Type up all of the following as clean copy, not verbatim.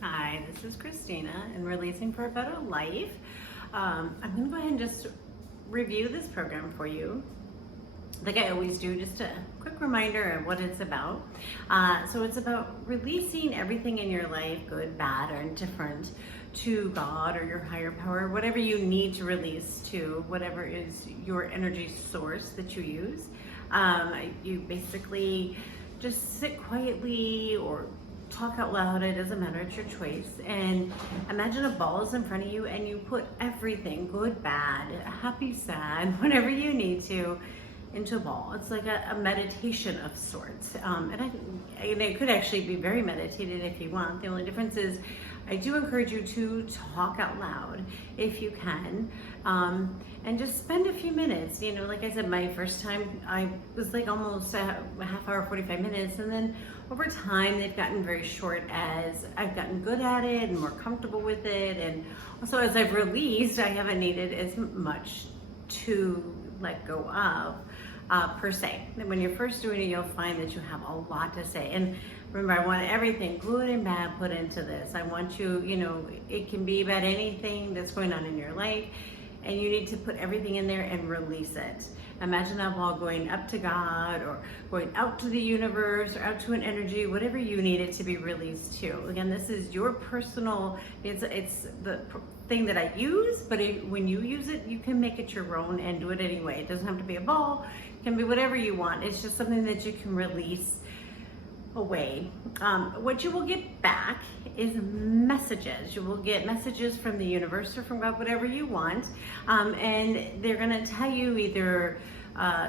Hi, this is Christina and Releasing for a Better Life. I'm going to go ahead and just review this program for you, like I always do, just a quick reminder of what it's about. So it's about releasing everything in your life, good, bad, or indifferent, to God or your higher power, whatever you need to release to, whatever is your energy source that you use. You basically just sit quietly or talk out loud, it doesn't matter, it's your choice, and imagine a ball is in front of you and you put everything, good, bad, happy, sad, whatever you need to, into a ball. It's like a meditation of sorts, and it could actually be very meditated if you want. The only difference is I do encourage you to talk out loud if you can, and just spend a few minutes. You know, like I said, my first time I was like almost a half hour, 45 minutes, and then over time they've gotten very short as I've gotten good at it and more comfortable with it, and also as I've released, I haven't needed as much to let go of. Per se. And when you're first doing it, you'll find that you have a lot to say. And remember, I want everything good and bad put into this. I want you, it can be about anything that's going on in your life, and you need to put everything in there and release it. Imagine a ball going up to God or going out to the universe or out to an energy, whatever you need it to be released to. Again, this is your personal, it's the thing that I use, but when you use it, you can make it your own and do it anyway. It doesn't have to be a ball, it can be whatever you want. It's just something that you can release away. What you will get back is messages. You will get messages from the universe or from God, whatever you want, and they're going to tell you either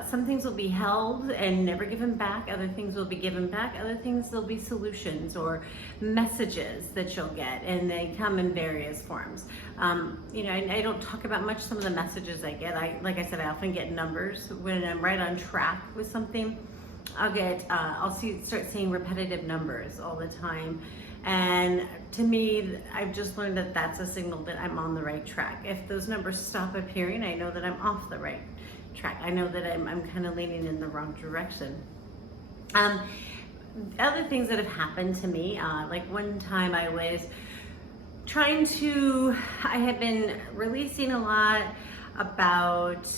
some things will be held and never given back, other things will be given back, other things there'll be solutions or messages that you'll get, and they come in various forms. I don't talk about much some of the messages I get. Like I said, I often get numbers when I'm right on track with something. I'll start seeing repetitive numbers all the time. And to me, I've just learned that that's a signal that I'm on the right track. If those numbers stop appearing, I know that I'm off the right track. I know that I'm kind of leaning in the wrong direction. Other things that have happened to me, like one time I was I had been releasing a lot about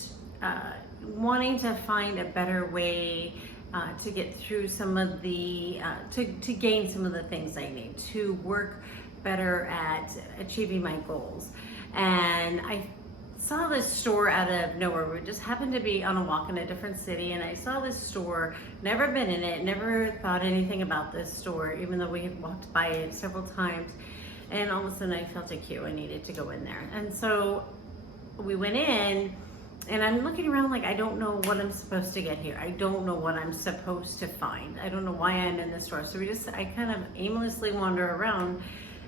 wanting to find a better way to get through some of the, to gain some of the things I need, to work better at achieving my goals. And I saw this store out of nowhere. We just happened to be on a walk in a different city, and I saw this store, never been in it, never thought anything about this store, even though we had walked by it several times. And all of a sudden I felt a cue, I needed to go in there. And so we went in, and I'm looking around like I don't know what I'm supposed to get here. I don't know what I'm supposed to find. I don't know why I'm in this store. So I kind of aimlessly wander around,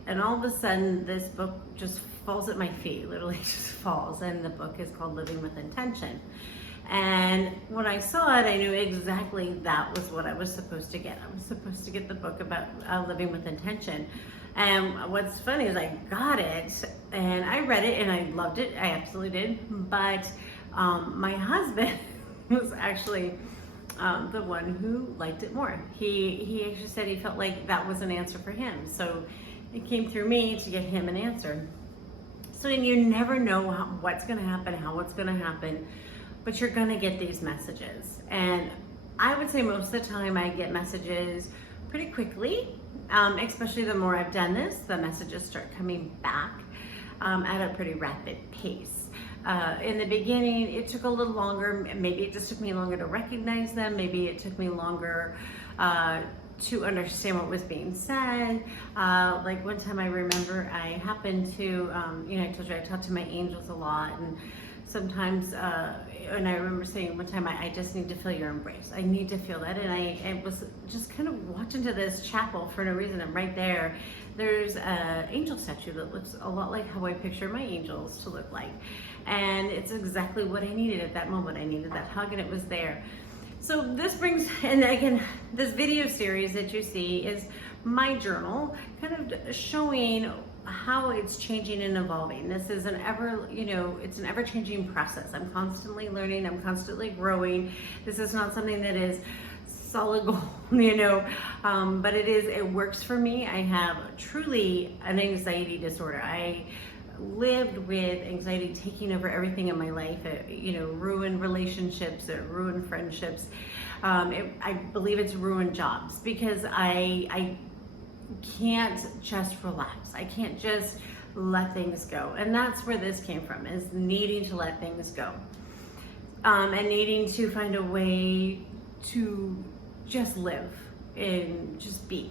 and all of a sudden this book just falls at my feet, literally just falls. And the book is called Living with Intention. And when I saw it, I knew exactly that was what I was supposed to get. I was supposed to get the book about living with intention. And what's funny is I got it and I read it and I loved it. I absolutely did. But my husband was actually the one who liked it more. He actually said he felt like that was an answer for him. So it came through me to get him an answer. So and you never know what's going to happen, how it's going to happen, but you're going to get these messages. And I would say most of the time I get messages pretty quickly, especially the more I've done this, the messages start coming back at a pretty rapid pace. In the beginning, it took a little longer. Maybe it just took me longer to recognize them. Maybe it took me longer to understand what was being said. Like one time I remember I happened to, I told you I talk to my angels a lot, and sometimes, and I remember saying one time, I just need to feel your embrace. I need to feel that. And I was just kind of walked into this chapel for no reason. I'm right there. There's an angel statue that looks a lot like how I picture my angels to look like. And it's exactly what I needed at that moment. I needed that hug, and it was there. So this brings, and again, this video series that you see is my journal, kind of showing how it's changing and evolving. This is an it's an ever-changing process. I'm constantly learning, I'm constantly growing. This is not something that is solid goal, but it works for me. I have truly an anxiety disorder. I lived with anxiety taking over everything in my life. It, ruined relationships, it ruined friendships. I believe it's ruined jobs because I can't just relax. I can't just let things go. And that's where this came from, is needing to let things go. And needing to find a way to just live and just be.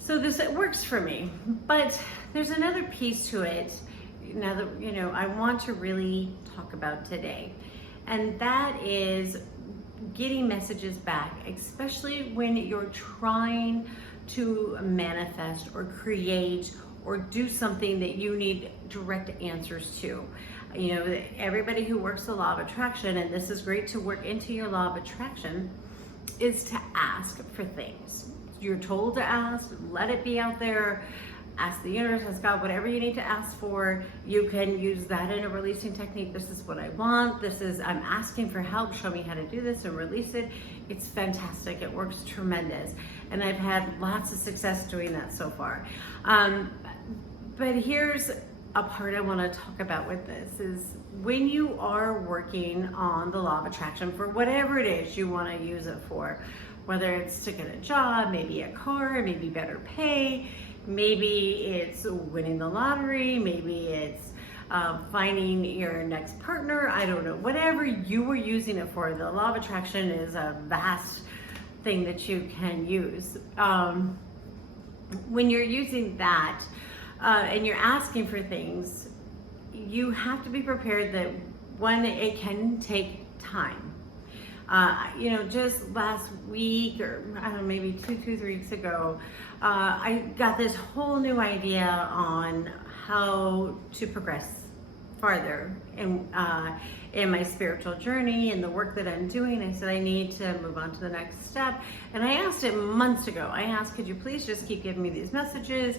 So it works for me. But there's another piece to it now that, I want to really talk about today. And that is getting messages back, especially when you're trying to manifest or create or do something that you need direct answers to. Everybody who works the law of attraction, and this is great to work into your law of attraction, is to ask for things. You're told to ask, let it be out there. Ask the universe, ask God, whatever you need to ask for. You can use that in a releasing technique. This is what I want. I'm asking for help. Show me how to do this and release it. It's fantastic. It works tremendous. And I've had lots of success doing that so far. But here's a part I want to talk about with this is when you are working on the law of attraction for whatever it is you want to use it for, whether it's to get a job, maybe a car, maybe better pay, maybe it's winning the lottery, maybe it's finding your next partner, I don't know, whatever you were using it for, the law of attraction is a vast thing that you can use. When you're using that, and you're asking for things, you have to be prepared that one, it can take time. Just last week, or I don't know, maybe 3 weeks ago, I got this whole new idea on how to progress farther in my spiritual journey and the work that I'm doing. I said I need to move on to the next step, and I asked it months ago. I asked, could you please just keep giving me these messages?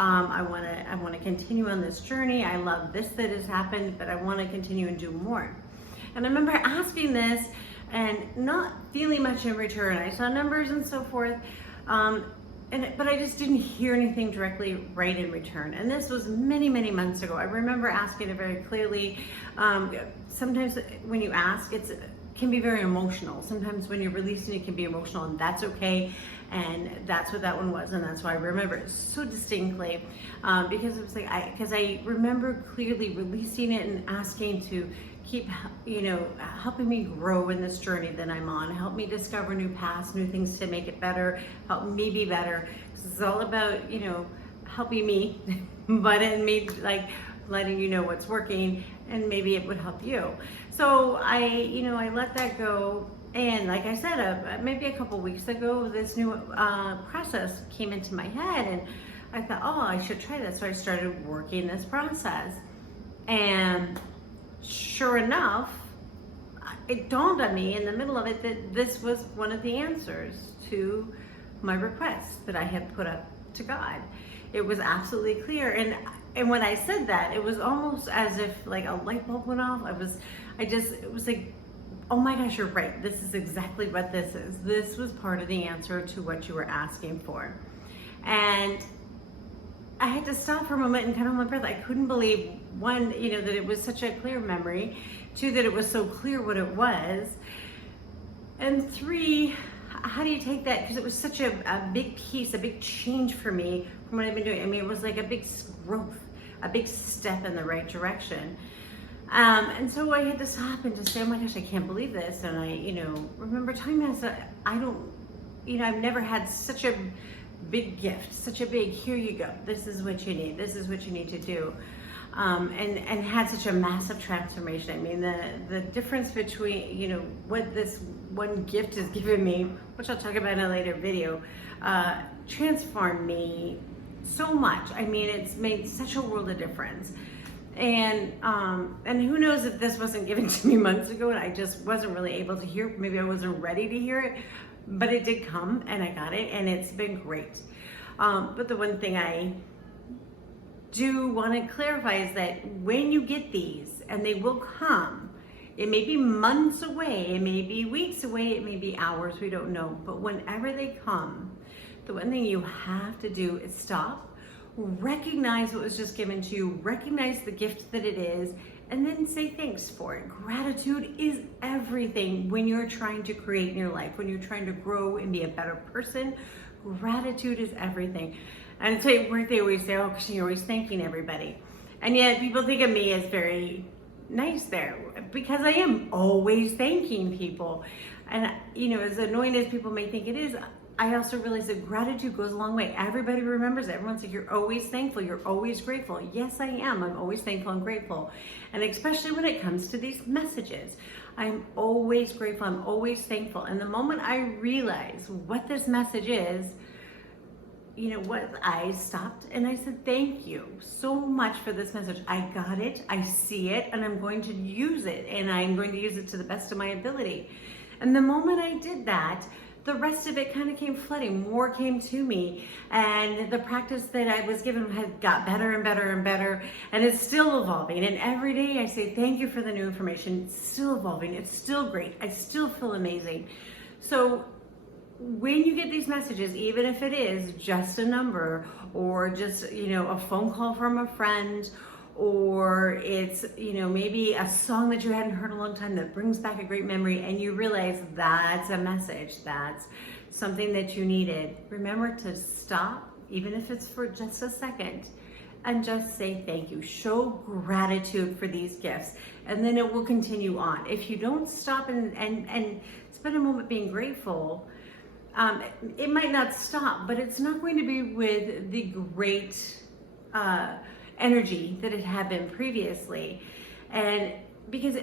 I want to continue on this journey. I love this that has happened, but I want to continue and do more. And I remember asking this and not feeling much in return. I saw numbers and so forth, but I just didn't hear anything directly right in return. And this was many, many months ago. I remember asking it very clearly. Sometimes when you ask, it can be very emotional. Sometimes when you're releasing, it can be emotional, and that's okay. And that's what that one was, and that's why I remember it so distinctly, because it was like I remember clearly releasing it and asking to keep, helping me grow in this journey that I'm on, help me discover new paths, new things to make it better, help me be better. Because it's all about, helping me, but in me, like letting you know what's working, and maybe it would help you. So I let that go. And like I said, maybe a couple weeks ago, this new process came into my head, and I thought, oh, I should try this. So I started working this process. And sure enough, it dawned on me in the middle of it that this was one of the answers to my request that I had put up to God. It was absolutely clear. And when I said that, it was almost as if like a light bulb went off. It was like, oh my gosh, you're right. This is exactly what this is. This was part of the answer to what you were asking for. And I had to stop for a moment and kind of hold my breath. I couldn't believe, one, that it was such a clear memory. Two, that it was so clear what it was. And three, how do you take that? Because it was such a big piece, a big change for me from what I've been doing. I mean, it was like a big growth, a big step in the right direction. And so I had to stop and just say, oh my gosh, I can't believe this. And I, remember telling myself, I've never had such a big gift, such a big, here you go. This is what you need. This is what you need to do. And had such a massive transformation. I mean, the difference between, what this one gift has given me, which I'll talk about in a later video, transformed me so much. I mean, it's made such a world of difference. And who knows if this wasn't given to me months ago and I just wasn't really able to hear, maybe I wasn't ready to hear it, but it did come and I got it, and it's been great. But the one thing I do want to clarify is that when you get these, and they will come, It may be months away, it may be weeks away, it may be hours, we don't know. But whenever they come, the one thing you have to do is stop, recognize what was just given to you, recognize the gift that it is, and then say thanks for it. Gratitude is everything when you're trying to create in your life, when you're trying to grow and be a better person. Gratitude is everything. And it's like where they always say, oh, because you're always thanking everybody. And yet people think of me as very nice there, because I am always thanking people. And you know, as annoying as people may think it is, I also realize that gratitude goes a long way. Everybody remembers it. Everyone's like, you're always thankful, you're always grateful. Yes, I am. I'm always thankful and grateful. And especially when it comes to these messages, I'm always grateful, I'm always thankful. And the moment I realize what this message is, you know what, I stopped and I said, thank you so much for this message. I got it, I see it, and I'm going to use it, and I'm going to use it to the best of my ability. And the moment I did that, the rest of it kind of came flooding, more came to me, and the practice that I was given had got better and better and better, and it's still evolving. And every day I say, thank you for the new information. It's still evolving, it's still great, I still feel amazing. So when you get these messages, even if it is just a number or just, you know, a phone call from a friend, or it's, you know, maybe a song that you hadn't heard in a long time that brings back a great memory, and you realize that's a message, that's something that you needed, remember to stop, even if it's for just a second, and just say thank you. Show gratitude for these gifts, and then it will continue on. If you don't stop and spend a moment being grateful, it might not stop, but it's not going to be with the great energy that it had been previously. And because,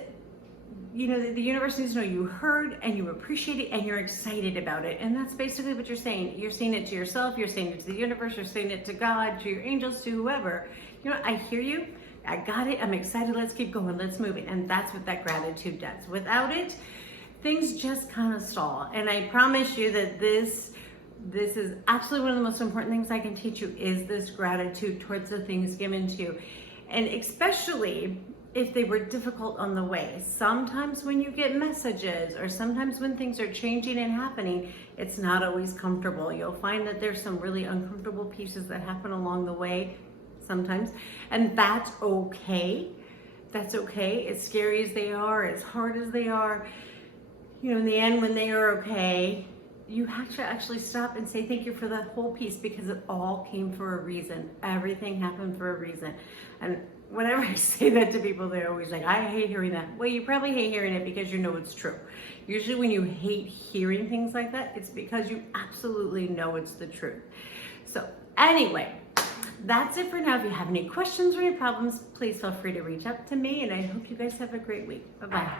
you know, the universe needs to know you heard and you appreciate it and you're excited about it. And that's basically what you're saying. You're saying it to yourself, you're saying it to the universe, you're saying it to God, to your angels, to whoever. You know, I hear you, I got it, I'm excited, let's keep going, let's move it. And that's what that gratitude does. Without it, things just kind of stall. And I promise you that this is absolutely one of the most important things I can teach you, is this gratitude towards the things given to you. And especially if they were difficult on the way. Sometimes when you get messages, or sometimes when things are changing and happening, it's not always comfortable. You'll find that there's some really uncomfortable pieces that happen along the way sometimes, and that's okay. That's okay. As scary as they are, as hard as they are, you know, in the end, when they are okay, you have to actually stop and say thank you for that whole piece, because it all came for a reason. Everything happened for a reason. And whenever I say that to people, they're always like, I hate hearing that. Well, you probably hate hearing it because you know it's true. Usually when you hate hearing things like that, it's because you absolutely know it's the truth. So anyway, that's it for now. If you have any questions or any problems, please feel free to reach out to me, and I hope you guys have a great week. Bye-bye.